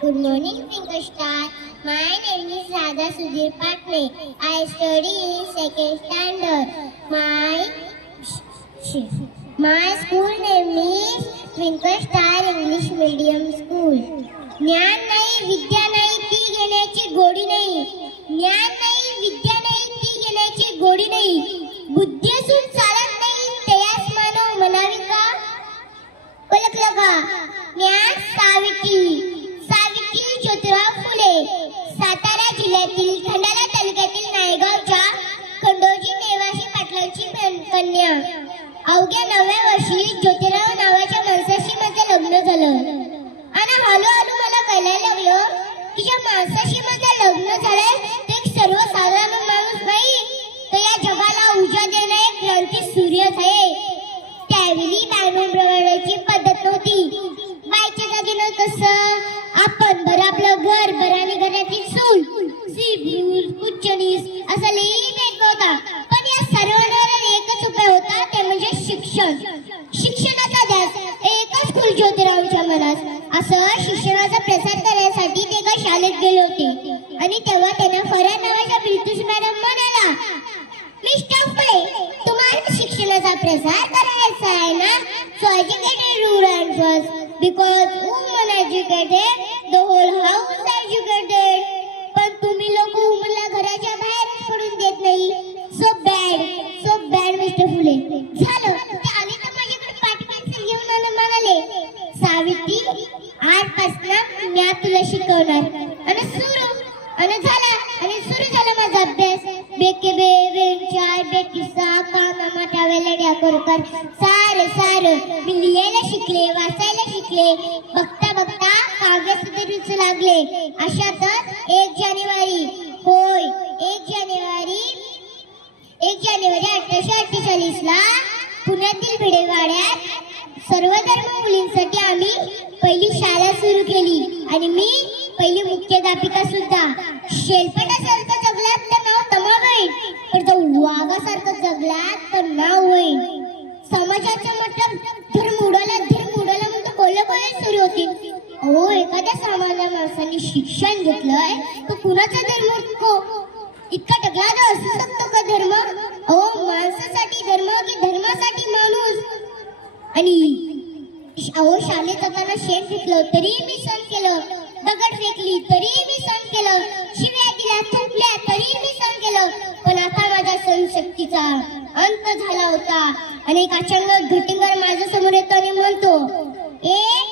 Good morning, Twinkle Star. My name is Radha Sudhir Patne. I study in second standard. My school name is Twinkle Star English Medium School. ज्ञान नाही, विद्या नाही, ती घेण्याची गोडी नाही. ज्ञान नाही, विद्या नाही, ती घेण्याची गोडी नाही. बुद्धी असून चालत नाही, त्यास मानव म्हणावी का? ओळखलं का? ज्ञान सावित्री ज्योतिराव फुले. सातारा जिल्ह्यातील खंडाळा तालुक्यातील नायगावच्या खंडोजी नेवासी पाटलांची कन्या. अवघ्या 9व्या वर्षी ज्योतिराव नावाच्या माणसाशी माझं लग्न झालं. आणि हळूहळू मला कळायला लागलं की ज्या माणसाशी माझं लग्न झालंय ते एक सर्वसाधारण माणूस नाही, तर या जगाला उजाड देणारे क्रांती सूर्यच आहे. त्यावेळी बॅनून प्रवाहाची पद्धत नव्हती. बायच्या जागी न कसं आपण बरं आपलं घर बरं आणि घरातील सूल कुच्चनीस असं लिहिली भेट होता. पण या सर्वांवर एकच उपाय होता, ते म्हणजे शिक्षण. शिक्षणाचा ध्यास एकच कुल ज्योतिरावच्या मनात. असं शिक्षणाचा प्रसार करण्यासाठी ते एका शाळेत गेले होते. आणि तेव्हा त्यांना फरार नावाच्या ब्रिटिश मॅडम म्हणाला, मिस्टर फुले, तुम्हाला शिक्षणाचा प्रसार करायचा आहे ना? So educated rural and first, because women educated, the whole house is educated. पण तुम्ही लोक उमला घराच्या बाहेर पडून देत नाही. So bad मिस्टर फुले. झालं ते आले तर माझ्याकडे पाटी पेन्सिल घेऊन आले, म्हणाले, सावित्री, आजपासून मी तुला शिकवणार. आणि सुरू झाला माझा अभ्यास. बेके बे वेंचार बेकिसा काना माटा वेलड्या करकर सार मी लिहायला शिकले, वाचायला शिकले. बघता काव्य सुद्धा रुचू लागले. अशातच 1 जानेवारी 1848 ला पुण्यातील भिडेवाड्यात सर्वधर्म मुलींसाठी आम्ही पहिली शाळा सुरू केली. आणि मी पहिली मुख्याध्यापिका सुद्धा. शेलपटासारखं जगलात तर नाव तमाम होईल, पण तो वाघासारखं जगलात तर नाव होईल. समाजाचा मतलब धर्म उडाला म्हणतो कोल्हापूर सुरू होतील. अहो, एखाद्या सामान्य माणसाने शिक्षण घेतलंय तो कुणाचा धर्म इतका टकला असू शकतो का धर्म? अहो, माणसासाठी धर्म की धर्मासाठी माणूस? आणि अहो, शाळेत जाताना शेण फेकलं तरी मी सहन केलं, दगड फेकली तरी मी सहन केलं, शिव्या दिल्या थुंकल्या तरी मी सहन केलं. पण आता माझ्या सहनशक्तीचा अंत झाला होता. आणि एक अचानक घटिंगर माझ्या समोर येतो आणि म्हणतो, एक